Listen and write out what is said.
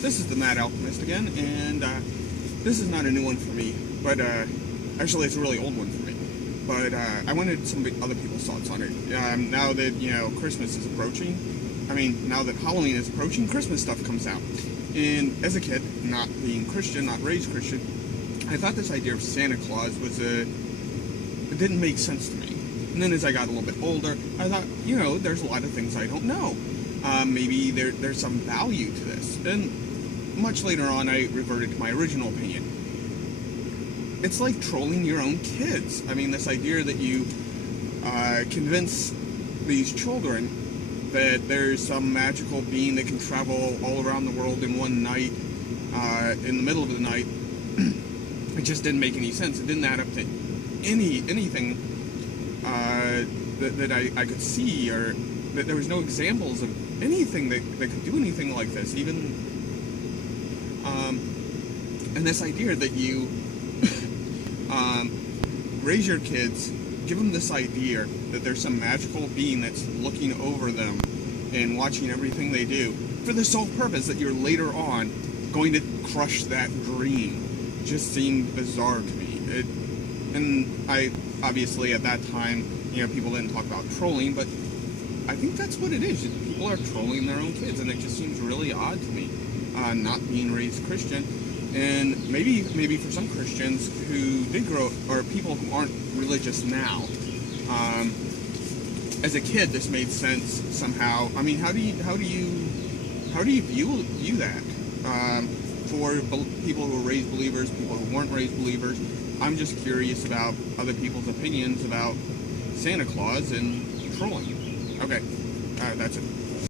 This is the Mad Alchemist again, and this is not a new one for me, but actually it's a really old one for me. But I wanted some other people's thoughts on it. Now that, Christmas is approaching, now that Halloween is approaching, Christmas stuff comes out. And as a kid, not being Christian, not raised Christian, I thought this idea of Santa Claus it didn't make sense to me. And then as I got a little bit older, I thought, there's a lot of things I don't know. Maybe there's some value to this. And much later on, I reverted to my original opinion. It's like trolling your own kids. This idea that you convince these children that there's some magical being that can travel all around the world in one night, in the middle of the night. It just didn't make any sense. It didn't add up to anything that I could see, or that there was no examples of anything that could do anything like this. Even and this idea that you raise your kids, give them this idea that there's some magical being that's looking over them and watching everything they do for the sole purpose that you're later on going to crush that dream, just seemed bizarre to me. And I obviously at that time, people didn't talk about trolling, but I think that's what it is. People are trolling their own kids, and it just seems really odd to me, not being raised Christian. And maybe for some Christians who did grow, or people who aren't religious now, as a kid this made sense somehow. How do you view that? For people who were raised believers, people who weren't raised believers, I'm just curious about other people's opinions about Santa Claus and trolling. Okay, that's it.